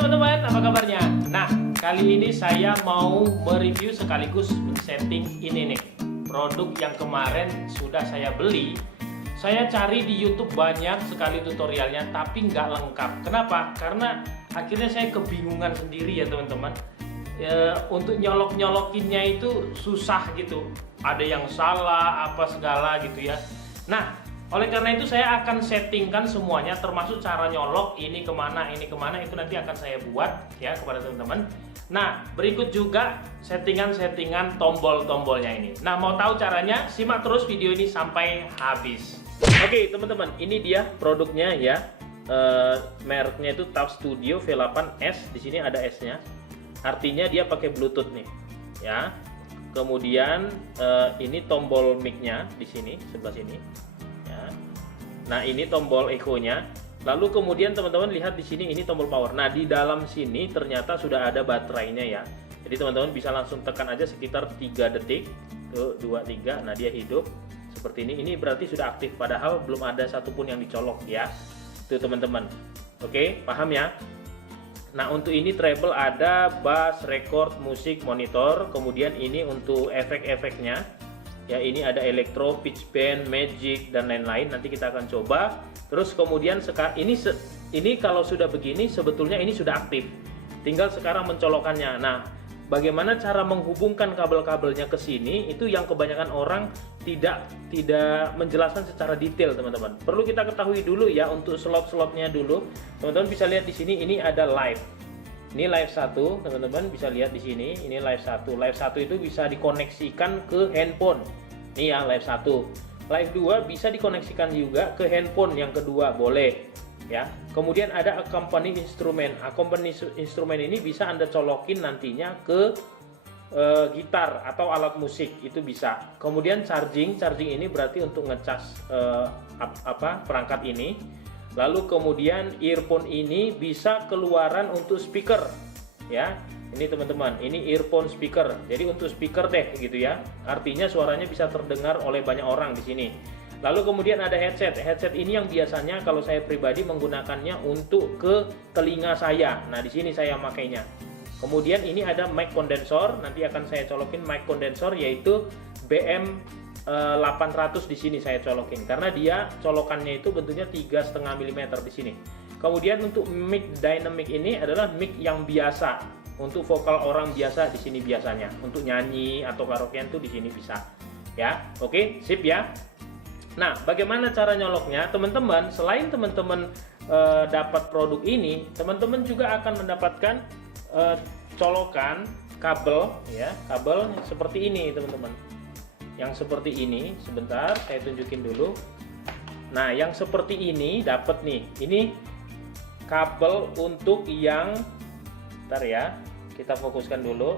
teman-teman, apa kabarnya? Nah, kali ini saya mau mereview sekaligus setting ini nih, produk yang kemarin sudah saya beli. Saya cari di YouTube banyak sekali tutorialnya, tapi nggak lengkap. Kenapa? Karena akhirnya saya kebingungan sendiri ya teman-teman. Untuk nyolok-nyolokinnya itu susah gitu. Ada yang salah, apa segala gitu ya. Nah, oleh karena itu saya akan settingkan semuanya, termasuk cara nyolok ini kemana itu nanti akan saya buat ya kepada teman-teman. Nah, berikut juga settingan-settingan tombol-tombolnya ini. Nah, mau tahu caranya? Simak terus video ini sampai habis. Oke teman-teman, ini dia produknya ya. Mereknya itu TUF Studio V8S. Di sini ada S-nya. Artinya dia pakai Bluetooth nih, ya. Kemudian ini tombol mic-nya di sini sebelah sini. Nah, ini tombol echo-nya. Lalu kemudian teman-teman lihat di sini ini tombol power. Nah, di dalam sini ternyata sudah ada baterainya ya. Jadi teman-teman bisa langsung tekan aja sekitar 3 detik. Tuh, 2 3. Nah, dia hidup seperti ini. Ini berarti sudah aktif padahal belum ada satupun yang dicolok ya. Tuh teman-teman. Oke, paham ya? Nah, untuk ini treble ada bass, record, musik, monitor. Kemudian ini untuk efek-efeknya. Ya, ini ada elektro, pitch bend, magic dan lain-lain. Nanti kita akan coba. Terus kemudian sekarang ini kalau sudah begini sebetulnya ini sudah aktif. Tinggal sekarang mencolokkannya. Nah, bagaimana cara menghubungkan kabel-kabelnya ke sini itu yang kebanyakan orang tidak menjelaskan secara detail, teman-teman. Perlu kita ketahui dulu ya untuk slot-slotnya dulu. Teman-teman bisa lihat di sini ini ada live. Ini live 1, teman-teman bisa lihat di sini, ini live 1. Live 1 itu bisa dikoneksikan ke handphone. Ini ya live 1. Live 2 bisa dikoneksikan juga ke handphone yang kedua, boleh. Ya. Kemudian ada accompany instrument. Accompany instrument ini bisa Anda colokin nantinya ke gitar atau alat musik, itu bisa. Kemudian charging ini berarti untuk ngecas perangkat ini. Lalu kemudian earphone ini bisa keluaran untuk speaker ya. Ini teman-teman, ini earphone speaker. Jadi untuk speaker deh gitu ya. Artinya suaranya bisa terdengar oleh banyak orang di sini. Lalu kemudian ada headset. Headset ini yang biasanya kalau saya pribadi menggunakannya untuk ke telinga saya. Nah, di sini saya makainya. Kemudian ini ada mic condenser. Nanti akan saya colokin mic condenser yaitu BM 800 di sini saya colokin karena dia colokannya itu bentuknya 3,5 mm di sini. Kemudian untuk mic dynamic ini adalah mic yang biasa untuk vokal orang biasa di sini biasanya. Untuk nyanyi atau karaokean tuh di sini bisa. Ya. Oke, sip ya. Nah, bagaimana cara nyoloknya? Teman-teman, selain teman-teman dapat produk ini, teman-teman juga akan mendapatkan colokan kabel ya, kabel seperti ini, teman-teman. Yang seperti ini, sebentar saya tunjukin dulu. Nah, yang seperti ini dapat nih. Ini kabel untuk yang, bentar ya, kita fokuskan dulu.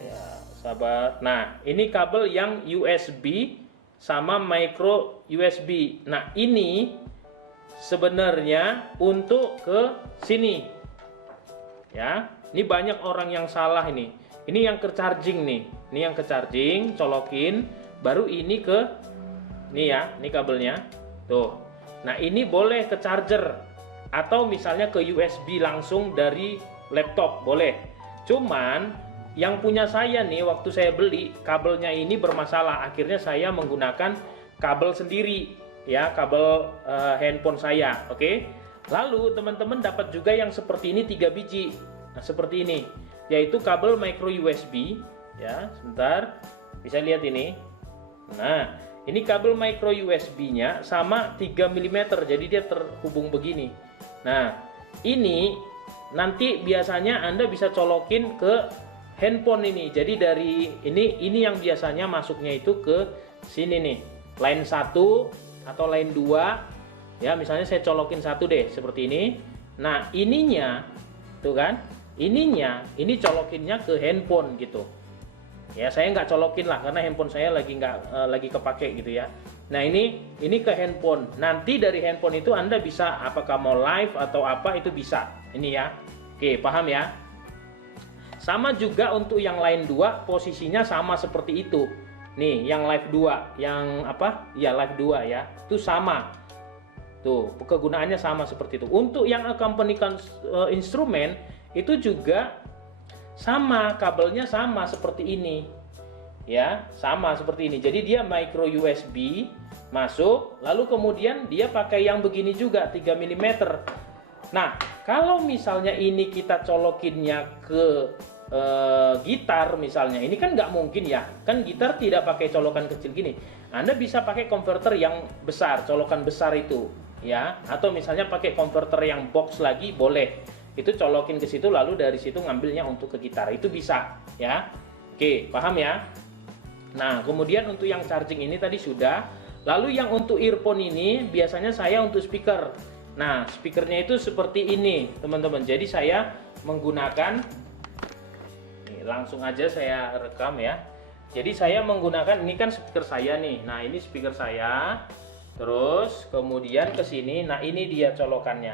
Ya, sahabat. Nah, ini kabel yang USB sama micro USB. Nah, ini sebenarnya untuk ke sini. Ya, ini banyak orang yang salah ini. Ini yang ke charging nih. Ini yang ke charging, colokin, baru ini ke nih ya, ini kabelnya. Tuh. Nah, ini boleh ke charger atau misalnya ke USB langsung dari laptop, boleh. Cuman yang punya saya nih waktu saya beli, kabelnya ini bermasalah. Akhirnya saya menggunakan kabel sendiri ya, kabel handphone saya, oke? Lalu teman-teman dapat juga yang seperti ini 3 biji. Nah, seperti ini. Yaitu kabel micro USB ya, sebentar bisa lihat ini. Nah, ini kabel micro USB-nya sama 3 mm, jadi dia terhubung begini. Nah, ini nanti biasanya Anda bisa colokin ke handphone ini. Jadi dari ini yang biasanya masuknya itu ke sini nih, line 1 atau line 2 ya, misalnya saya colokin 1 deh seperti ini. Nah, ininya tuh kan, ini colokinnya ke handphone gitu ya. Saya nggak colokin lah karena handphone saya lagi kepake gitu ya. Nah, ini ke handphone. Nanti dari handphone itu Anda bisa apakah mau live atau apa itu bisa ini ya. Oke, paham ya? Sama juga untuk yang line 2 posisinya sama seperti itu nih. Yang live 2 yang apa ya, live 2 ya, itu sama. Tuh, kegunaannya sama seperti itu. Untuk yang accompanying instrumen itu juga sama, kabelnya sama seperti ini. Ya, sama seperti ini. Jadi dia micro USB masuk, lalu kemudian dia pakai yang begini juga 3 mm. Nah, kalau misalnya ini kita colokinnya ke gitar misalnya, ini kan nggak mungkin ya, kan gitar tidak pakai colokan kecil gini. Anda bisa pakai konverter yang besar, colokan besar itu ya, atau misalnya pakai konverter yang box lagi boleh, itu colokin ke situ lalu dari situ ngambilnya untuk ke gitar, itu bisa ya. Oke, paham ya. Nah, kemudian untuk yang charging ini tadi sudah, lalu yang untuk earphone ini biasanya saya untuk speaker. Nah, speakernya itu seperti ini teman-teman, jadi saya menggunakan, langsung aja saya rekam ya. Jadi saya menggunakan, ini kan speaker saya nih. Nah, ini speaker saya. Terus kemudian ke sini. Nah, ini dia colokannya.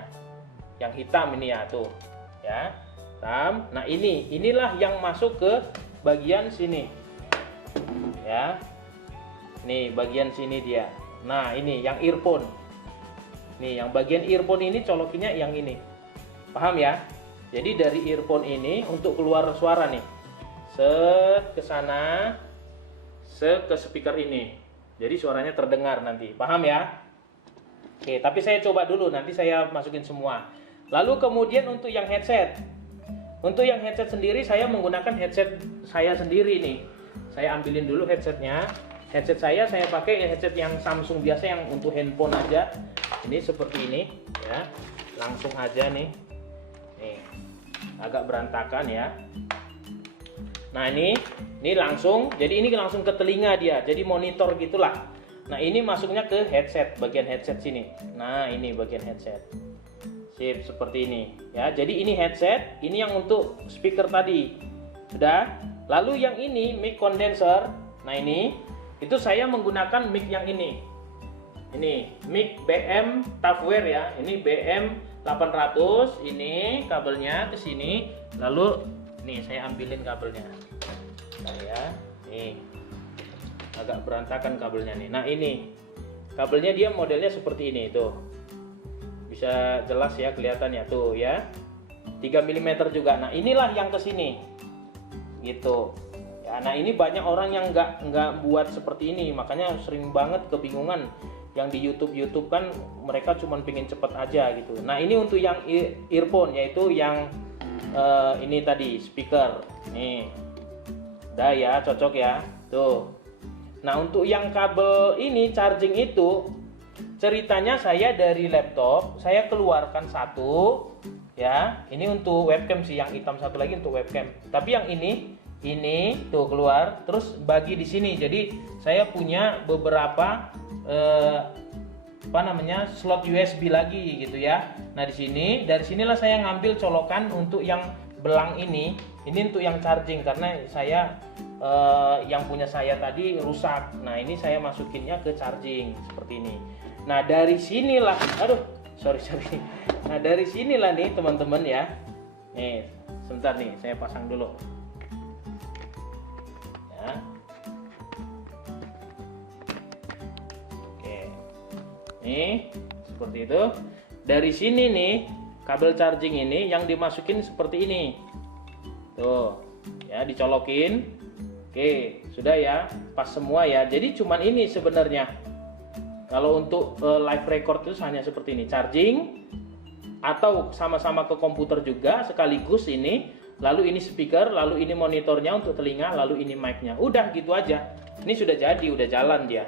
Yang hitam ini ya, tuh. Ya. Hitam. Nah, inilah yang masuk ke bagian sini. Ya. Nih, bagian sini dia. Nah, ini yang earphone. Nih, yang bagian earphone ini colokinnya yang ini. Paham ya? Jadi dari earphone ini untuk keluar suara nih, set ke sana, set ke speaker ini. Jadi suaranya terdengar nanti. Paham ya? Oke, tapi saya coba dulu, nanti saya masukin semua. Lalu kemudian untuk yang headset. Untuk yang headset sendiri saya menggunakan headset saya sendiri nih. Saya ambilin dulu headsetnya. Headset saya pakai headset yang Samsung biasa yang untuk handphone aja. Ini seperti ini ya. Langsung aja nih. Nih, agak berantakan ya. Nah, ini langsung, jadi ini langsung ke telinga dia, jadi monitor gitulah. Nah, ini masuknya ke headset, bagian headset sini. Nah, ini bagian headset. Sip, seperti ini ya. Jadi ini headset, ini yang untuk speaker tadi. Sudah. Lalu yang ini mic condenser. Nah, ini itu saya menggunakan mic yang ini. Ini mic BM Tavware ya. Ini BM 800, ini kabelnya ke sini, lalu nih saya ambilin kabelnya. Nah ya, nih agak berantakan kabelnya nih. Nah, ini kabelnya dia modelnya seperti ini tuh. Bisa jelas ya kelihatannya tuh ya. 3 mm juga. Nah, inilah yang ke sini. Gitu. Ya, nah ini banyak orang yang nggak buat seperti ini, makanya sering banget kebingungan. Yang di YouTube kan mereka cuma pengen cepet aja gitu. Nah, ini untuk yang earphone, yaitu yang ini tadi speaker. Nih, udah ya, cocok ya, tuh. Nah, untuk yang kabel ini charging itu ceritanya saya dari laptop saya keluarkan satu, ya. Ini untuk webcam sih, yang hitam satu lagi untuk webcam. Tapi yang ini tuh keluar, terus bagi di sini. Jadi saya punya beberapa slot USB lagi gitu ya. Nah, di sini, dari sinilah saya ngambil colokan untuk yang belang ini untuk yang charging, karena saya yang punya saya tadi rusak. Nah, ini saya masukinnya ke charging seperti ini. Nah, dari sinilah, sorry. Nah, dari sinilah nih teman-teman ya. Nih, sebentar nih, saya pasang dulu. Ya. Nih, seperti itu. Dari sini nih, kabel charging ini yang dimasukin seperti ini. Tuh, ya, dicolokin. Oke, sudah ya, pas semua ya. Jadi cuman ini sebenarnya. Kalau untuk live record itu hanya seperti ini, charging atau sama-sama ke komputer juga sekaligus ini. Lalu ini speaker, lalu ini monitornya untuk telinga, lalu ini mic-nya. Udah gitu aja. Ini sudah jadi, udah jalan dia.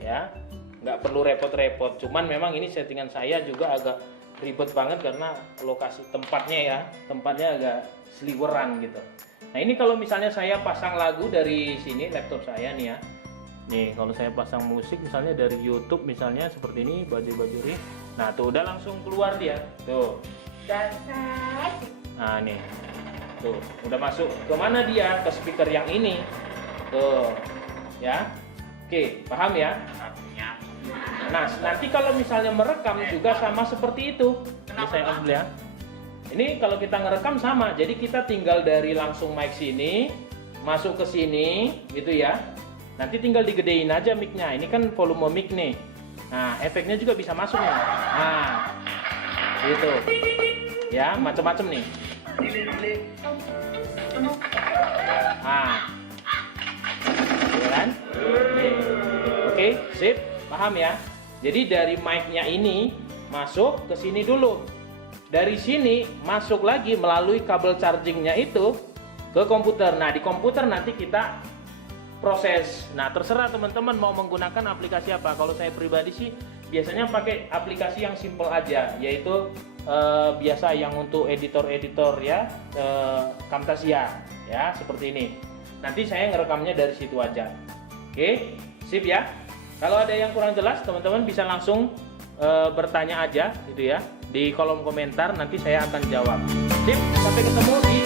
Ya. Nggak perlu repot-repot, cuman memang ini settingan saya juga agak ribet banget karena lokasi tempatnya agak seliweran gitu. Nah, ini kalau misalnya saya pasang lagu dari sini laptop saya nih ya, nih kalau saya pasang musik misalnya dari YouTube misalnya seperti ini, baju-baju ini, nah tuh udah langsung keluar dia tuh. Nah, nih tuh udah masuk ke mana dia, ke speaker yang ini tuh ya. Oke, paham ya? Nah, nanti kalau misalnya merekam juga sama seperti itu. Ini saya ambil ya. Ini kalau kita ngerekam sama, jadi kita tinggal dari langsung mic sini, masuk ke sini, gitu ya. Nanti tinggal digedein aja mic-nya. Ini kan volume mic nih. Nah, efeknya juga bisa masuk nih. Nah, gitu. Ya, macam-macam nih. Nah, ya kan? Oke, sip, paham ya? Jadi dari mic-nya ini masuk ke sini dulu. Dari sini masuk lagi melalui kabel chargingnya itu ke komputer. Nah, di komputer nanti kita proses. Nah, terserah teman-teman mau menggunakan aplikasi apa. Kalau saya pribadi sih biasanya pakai aplikasi yang simple aja, yaitu biasa yang untuk editor-editor ya, Camtasia ya, seperti ini. Nanti saya ngerekamnya dari situ aja. Oke, sip ya. Kalau ada yang kurang jelas, teman-teman bisa langsung bertanya aja gitu ya di kolom komentar, nanti saya akan jawab. Sip, sampai ketemu di